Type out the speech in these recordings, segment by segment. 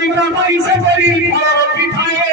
परिका पैसा परी पिठाए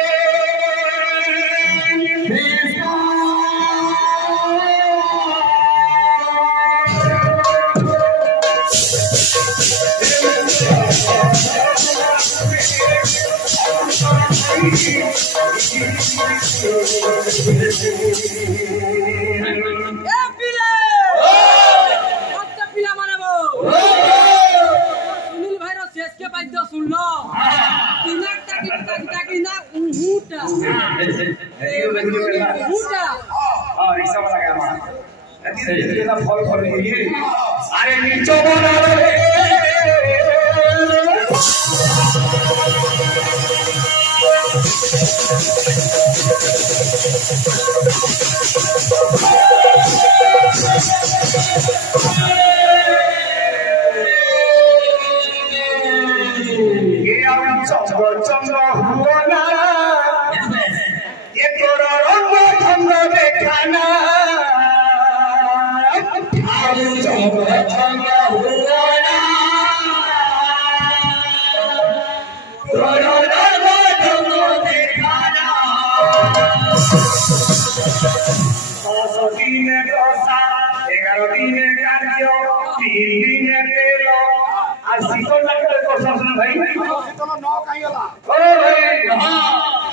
फल फल अरे नीचो बना चंद्र हुआ ना ये तोरा रंग ठंड देखाना चंद्र ठंड हुआ ना तोरा रंग ठंड देखाना 10 दिन रोसा 11 दिन कार्य 3 दिन तेलो आज सीतो लगले तो सुन भाई सीतो न काई होला ओ भाई हां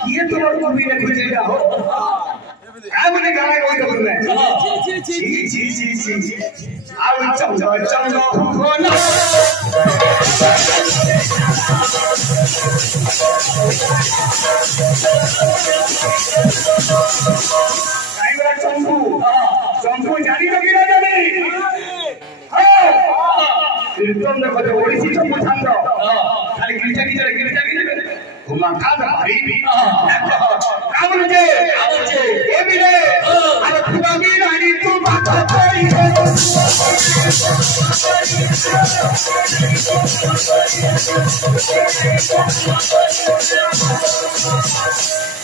ये तो को भी ने भेजेगा हो हमने गाना कोई तो मैं जी आओ चंद्र चंद्र होना काईरा चंपू चंपू जानी तो गिरा जानी हां कीर्तन देखो तो ओडिसी चंपू छांद खाली गिरजा घुमा का भाई काम जे ए भी रे अरे खुदा भी रानी तू बात कोई है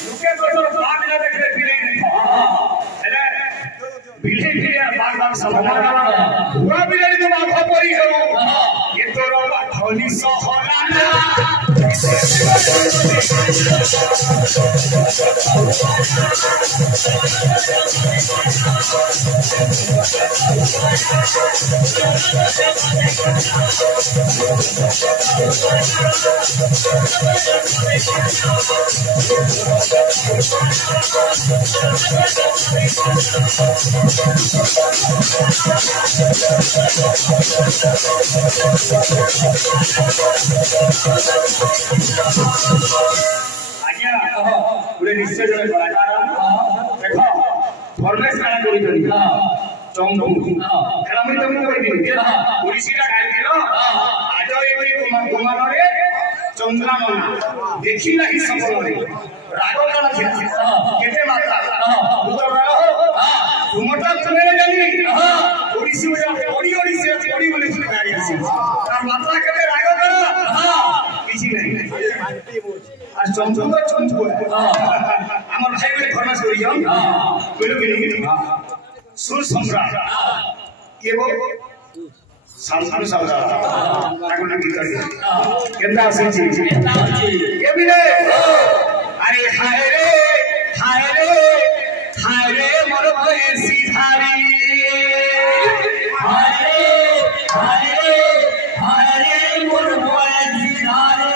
लुके को तो बात ना देख फिरे अरे बिल्ली फिरे बार संभालना हुआ भी रानी तू बात कोई है ये तो रोला होली सोहराना आज्ञा पूरे निश्चय जने कलाकार देखो फॉर्मेट काना करी जनी चंगू खेला मैं तुमको कहि दी ओडिसीटा गाई दिलो आज एबरी कुमार रे चंद्रमना देखि नाही सफल रे राग काना थिला केते मात्रा उतर रहा हो तुमटा तुम्हें जानी ओडिसी ओडिसी बोली गाड़ी आसी तार मात्रा केते राग काना किछि नहीं आज चंचू तो चंचू है हमर भाई बे फरमाइश करी जाओ बोलो कि सुर सम्राट एगो सामने सावरा ताको ना गीत करी केंदा आसे छी ए भी रे अरे हाय रे मोर भैंसी धारी हाय रे मोर भैंसी धारी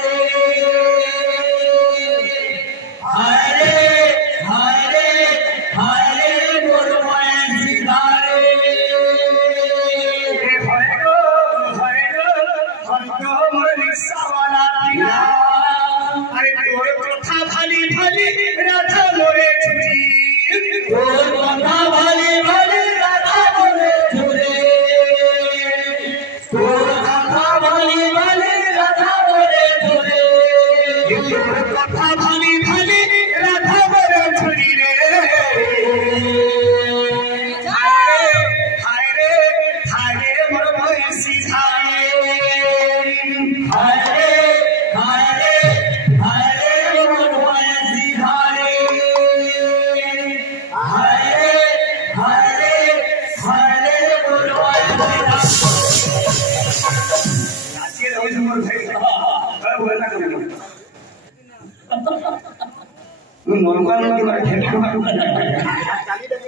मनोकामना के बारे में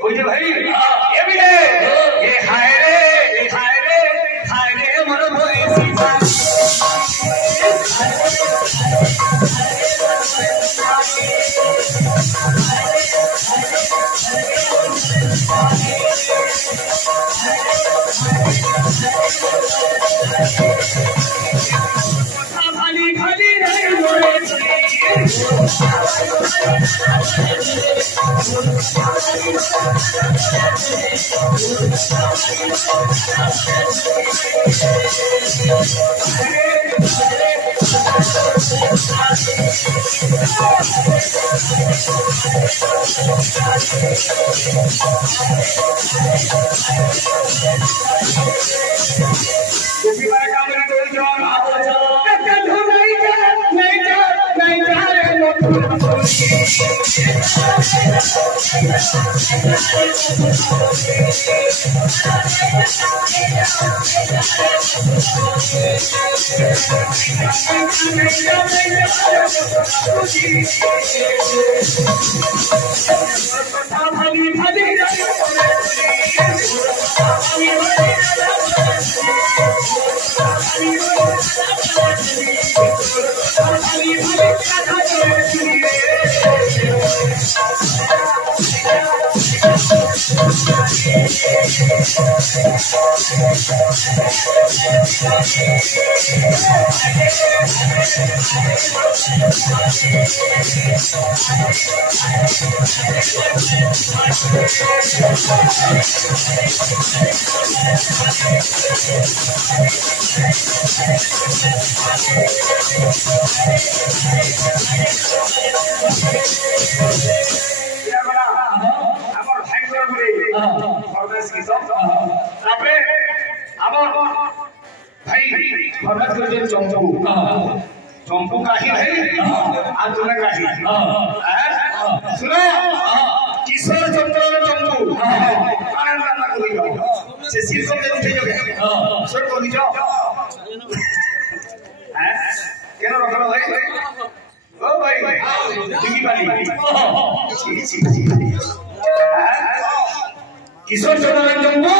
कोई भाई ये भी है ये हाय रे मन भोई सीता खाली खाली नहीं मोरे चंपू काही भाई आज तुला काही सुनो किशोर चंद्र चंपू आनंद ना करी से शीर्ष में उठे जो सर को नीचो हैं केनो रखलो भाई ओ भाई दिगी वाली किशोर चंद्र चंपू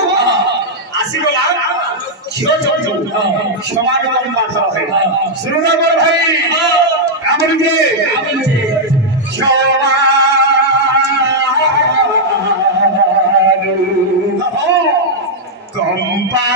आशीर्वाद क्षमा निगम पात्र है सुनो भाई कामर के क्षमा कंपा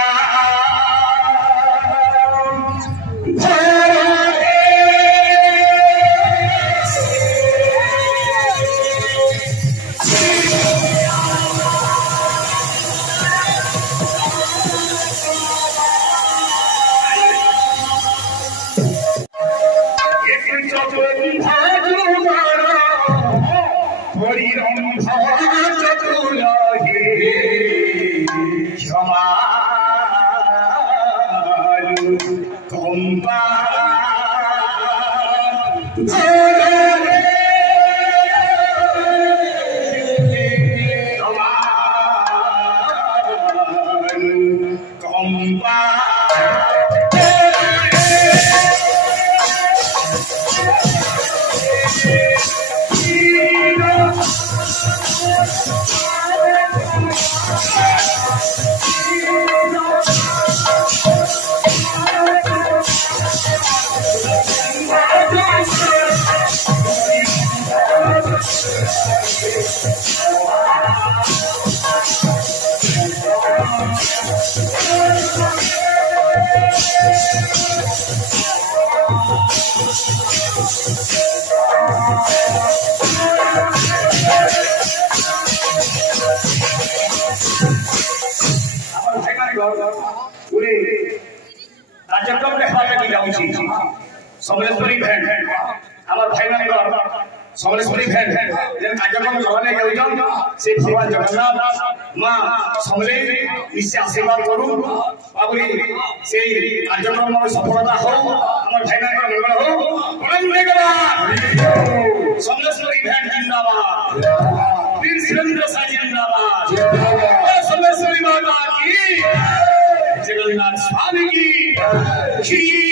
कार्यक्रम देखा समलेश्वरी भेंट हमार भाई मान समलेश्वरी भेंट कार्यक्रम जगने से भगवान जगन्नाथ माँ समले निश्चय आशीर्वाद करूँ बाबुरी से कार्यक्रम सफलता हो हमार भाई मान मंगल हो समलेश्वरी भेंट जिंदाबाद वीर सुरेंद्र सा जिंदाबाद समलेश्वरी माता की जगन्नाथ स्वामी की क्षीर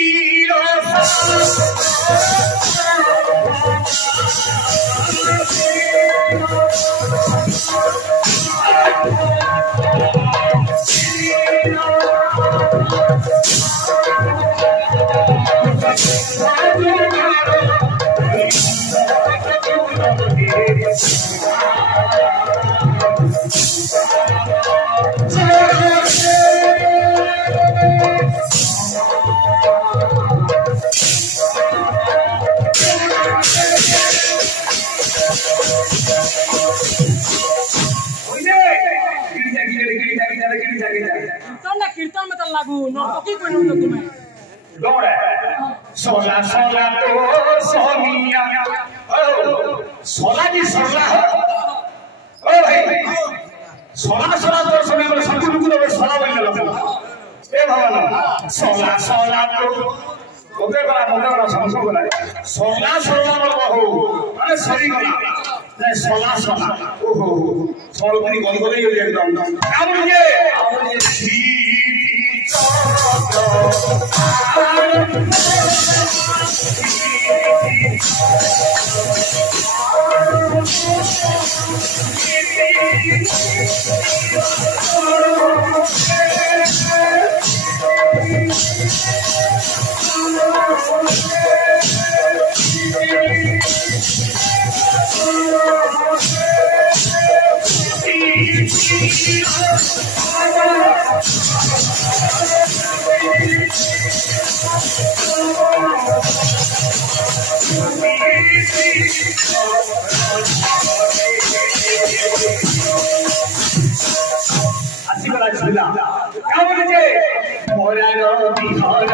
कीर्तन में तो लागू नौटंकी कोई नौटंकी में दौड़े सोला सोला तो सोनिया ओ सोला जी सोला ओ भाई सोला सोला तो समय में सब कुछ में सोला बोलने लगा ए भगवान सोला सोला तो ओके बड़ा समझो बना सोला सोला हो अरे सही गला नहीं सोला सोला ओहो सोल पूरी गलगले हो एकदम क्या बोलिए अच्छी बात है क्या बोले मोरा रो बिहार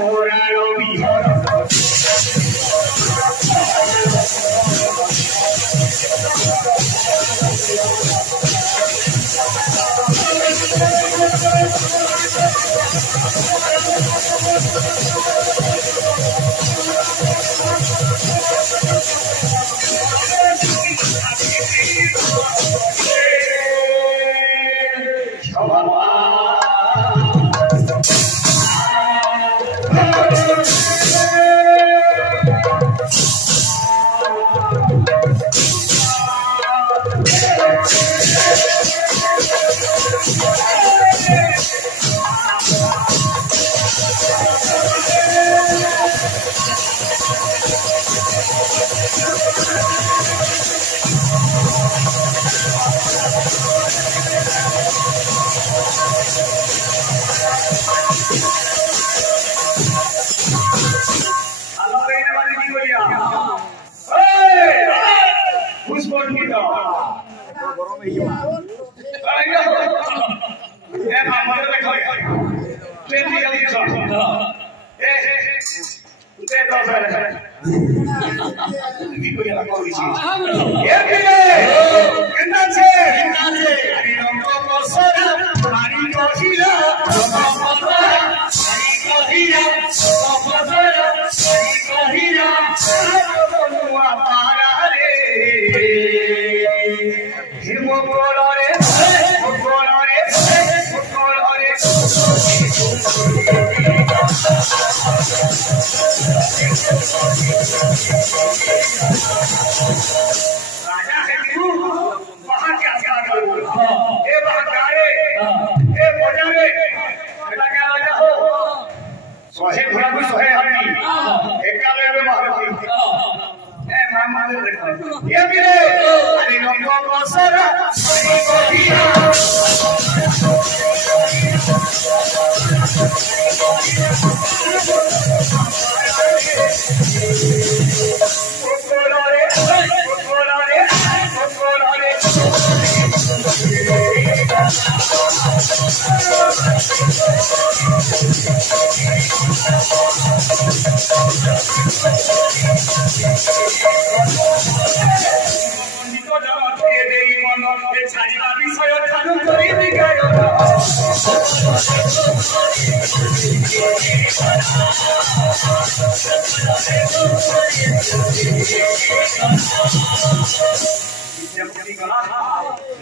मोरा रो बिहार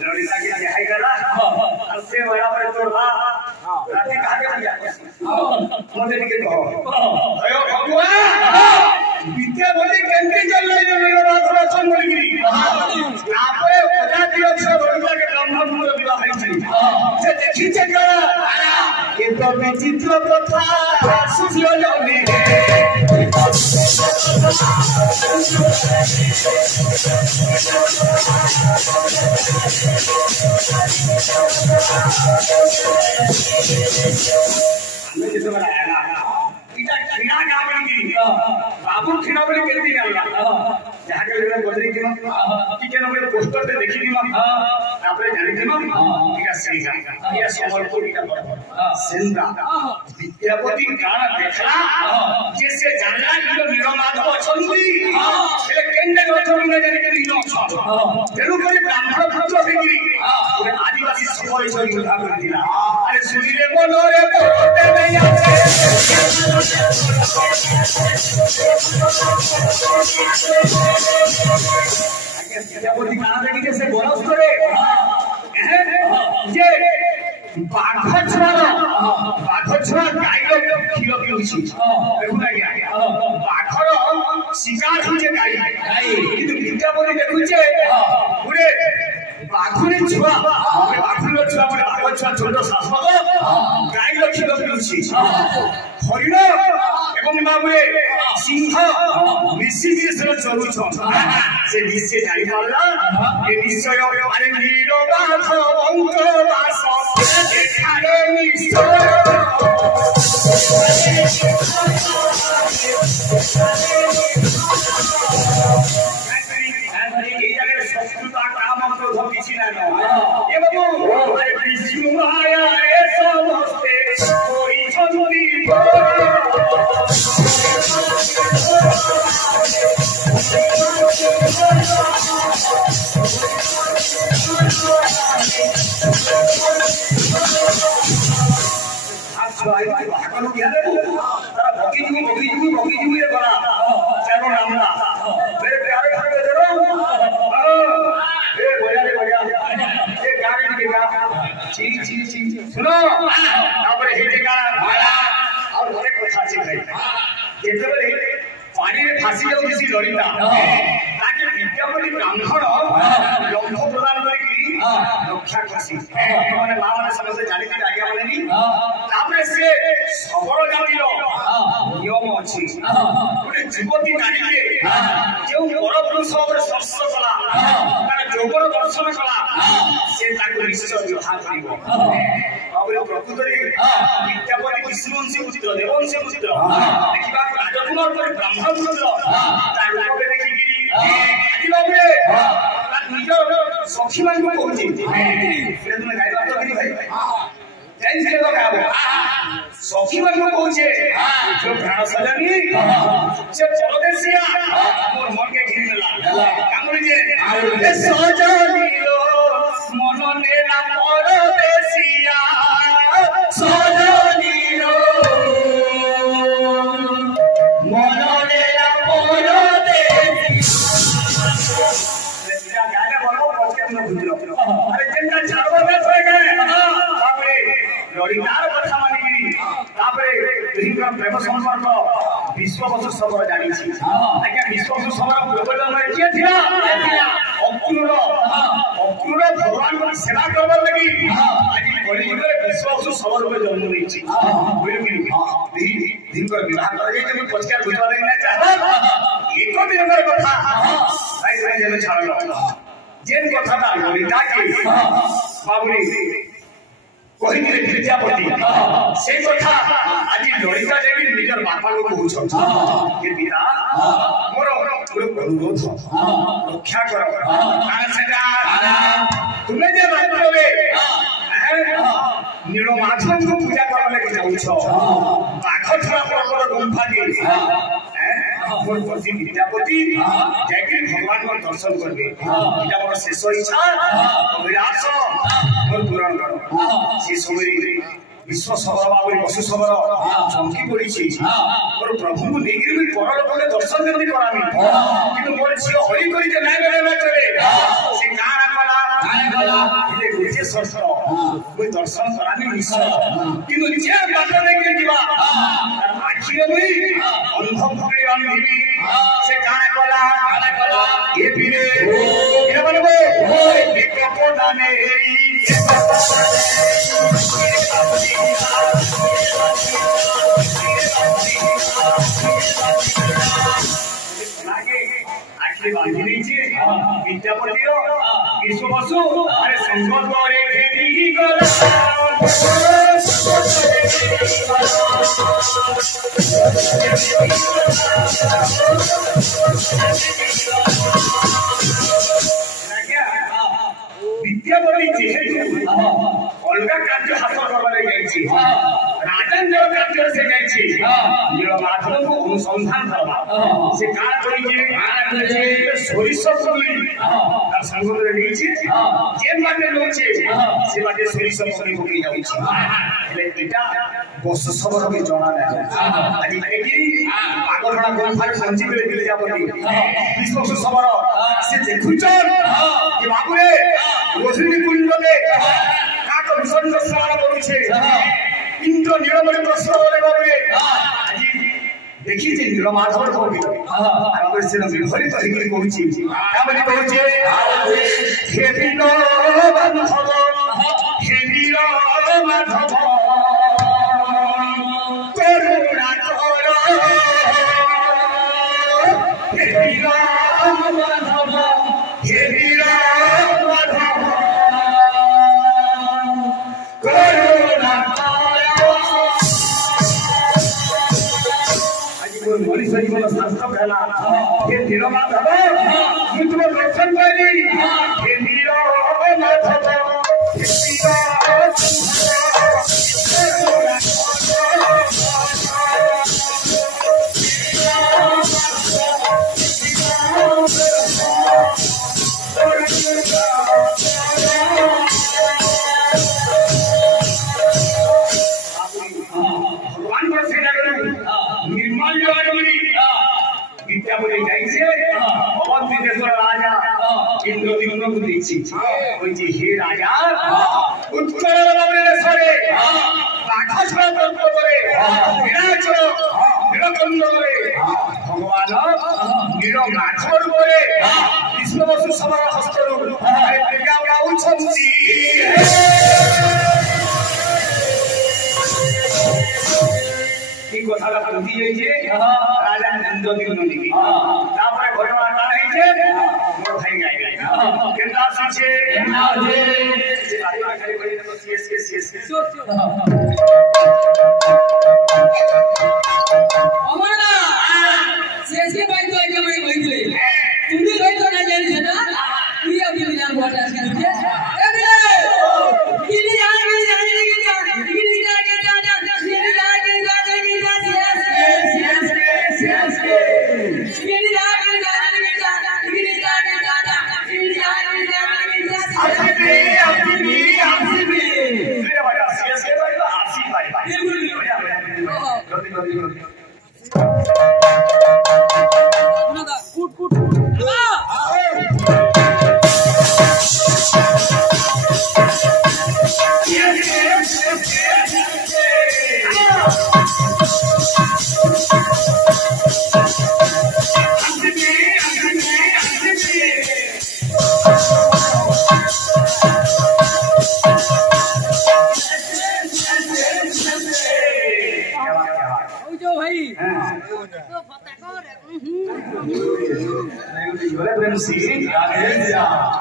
लड़ी लगी हाई करा से बराबर तोड़ा राती कहा के दिया मुझे के कहो अयो भगवान विद्या बोली केंद्र चल रही है मेरा बात थोड़ा सुन बोली आपे बजा दियो से रोजा के ब्राह्मण पूरा विवाह है से देखी चला ये तो विचित्र प्रथा सुझलो जाने मैं जिस बार आया ना इटा खिना का बोली बाबू खिना बोली केंद्र आला जहाँ के लोग बदली दिमा कि के नंबर पोस्टर पे देखी दिमा आपने जानी दिमा इका सही का ये संबलपुर का बड़ा सेंदा विद्यापति गाना देखला जैसे जानला कि निरमाधव अछंती एले केंद्र गठन न जानी के नो छ तेनु करे ब्राह्मण पुत्र हेगिरी ओरे आदिवासी सबरे सही उठा कर दिला अरे सुनिले मनोरे पोते नहीं आसे विद्यापति गाना देखी जैसे गोरस करे जे बाघ छुआ गाई क्षीर पिउछि देखुना आज्ञा बाघर शिकार होजे गाई किंतु विद्यापति देखुचे पुरे बाघुरे छुआ बाघुरे छुआ पुरे बाघ छुआ छोट शासक गाई क्षीर पिउछि हरिण एवं बाबुरे सिंह मिसी मिश्र चरुछ से निश्चय जाई पाला ए निश्चय अरे नीरबाध अंकवास एठारे निश्चय এই জায়গায় শত্রুতা কাম ক্রোধ কিছু না এ বাবু আরে বিষ্ণু মায়া এ সমস্তে পরিছন্দি भागनु बिहारे तारा बकी जीवी रे बड़ा चलो रामला मेरे प्यारे भाई बेरो ए बढ़िया ये गाड़ी के गा जी सुनो तापर हे के गा और घरे कथा छै भाई जेतबे पानी रे फासी जाउ किसी लड़ीता ताके विद्यापति ब्राह्मण लंघ प्रदान करी रक्षा करसी माने मां माने समझे जानि के आगे बोलेनी तापरे से सबरो जातिलो नियम अछि गोटे जीवती नारी के जेउ परपुरुष ओरे स्पर्श कला तार जोगर दर्शन कला से ताको निश्चय विवाह करिवो बाबू प्रकृतरे विद्यापति विष्णुवंशी पुत्र देववंशी पुत्र देखिबा राजकुमार पर ब्राह्मण पुत्र तार रूपे देखिगिरी आदि बाबूरे निज सखी मान को कहूची फिर तुम गाइबा तो नहीं भाई जैन से तो गाबो सखी मान को कहूचे जो प्राण सजनी से परदेसिया मोर मन के घिन ला कामरी जे ए सजनी लो मन नेला परदेसिया सजनी लो मन नेला परदेसिया अरे जिनका चारों में होए गए तापरे लड़ीदार कथा मानिगिरी तापरे दुहिंकर प्रेम संपर्क विश्ववसु खबर जानी छी आज्ञा विश्ववसु खबर प्रबोधन में किए थिला अकुलर भगवान को सेवा करबार लगी आज कलियुग रे विश्ववसु खबर में जन्म नहीं छी बोलियो कि दुहिंकर विवाह कर जे मैं पछकार बुझवा नहीं ना चाहता एक दिन कर कथा भाई जेल छाड़लो जेन कथाटा ललिता के बाबुरी कहि दिले विद्यापति से कथा आज ललिता देवी निजर बापा को कहू छ के पिता मोर अनुरोध रक्षा कर कान सेटा तुमे जे बातवे नीलमाधव को पूजा करले के जाऊ छ बाघ छरा पर गुंफा के मोर पति विद्यापति जाके भगवान को दर्शन करबे इटा मोर शेष इच्छा अभिलाष मोर पूर्ण करो से समय विश्व सभा बाबू पशु सभा चमकी पड़ी मोर प्रभु को देखिए भी परलोक में दर्शन करनी करामी किंतु मोर झियो हरि करी के नाय बेले चले से काना कला ये गुजे शस्त्र कोई दर्शन करानी निश्चय किंतु जे बात लेके दिवा आखिर में अंध भक्ति अंधिबी से काना कला ये पीरे ये बनबो एक को दाने आखिर बांधी नीचे विद्यापति विश्व बसु अरे संकल्प रे खेती गला विद्यापति जेहेतु अलग कार्य हासिल करवाले जाइछि राजेंद्र कार्य से जाइछि नीलमाधव को अनुसंधान करबा से का करी जे सोरिष फुली तार संग रे नीचे जे बाटे लोचे से बाटे सोरिष फुली होई जाउछि ले इटा बस सबर के जणा नै आज एकी आगरଣା गोफार पंची बेले दिले जाबती विश्व सबर से देखुचन कि बाबूरे रोहिणी कुंड में काक विसर्ज स्नान करुछे इंद्र नीलमणि प्रश्न करे बाबूरे आज देखी जे नीलमाधव कवि आगर से विपरीत होई कहूची कामली कहूचे हे नीलमाधव हे नीलमाधव करुणा कर हे नीलमाधव हे नीलमाधव करुणा मनीष जीवन शास्त्र कहला हे नीलमाधव मुझ दर्शन करी हे नीलमाधव हे भगवान को सेना करू निर्मल विद्यापति जाइसे अवध देशर राजा इंद्रद्युम्न को देखछि कहिछि हे राजा उत्कल बाबरे देशरे राक्षसरा तंत्र करे विराचर नीलकंठ करे भगवान नीलमाधव करे विश्ववसु सबर हस्तरु अरे प्रज्ञा उछन्ति की कथा कहती है जे राजा इंद्रद्युम्न लिखी तापर घटना कान है जे मोर भाई गाय गई केंदा सीछे ना जे से बात खाली करी तो सीएस अमरना सीएस के भाई तो आके मैं कहले तुम भी भाई तो ना जान छे ना तू अभी जान बोटा के ए बिले किनी जान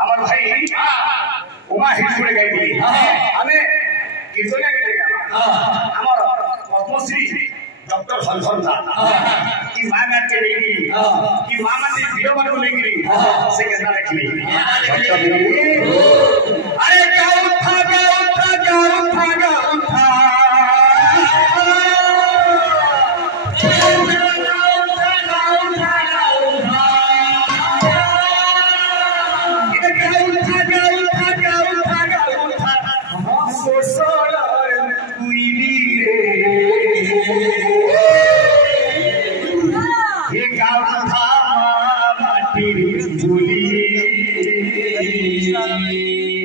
আমার ভাই উমা হিট করে গাইলি আমি কীর্তনিয়া গীতে গালা আমার পদ্মশ্রী ডক্টর হলধরদা কি মা ম্যাটকে লেগি কি মা মানে ভিডিও বানু লেগি সে কেনা লিখলি আরে গাও উঠা গাও উঠা গাও উঠা গাও উঠা Sorry.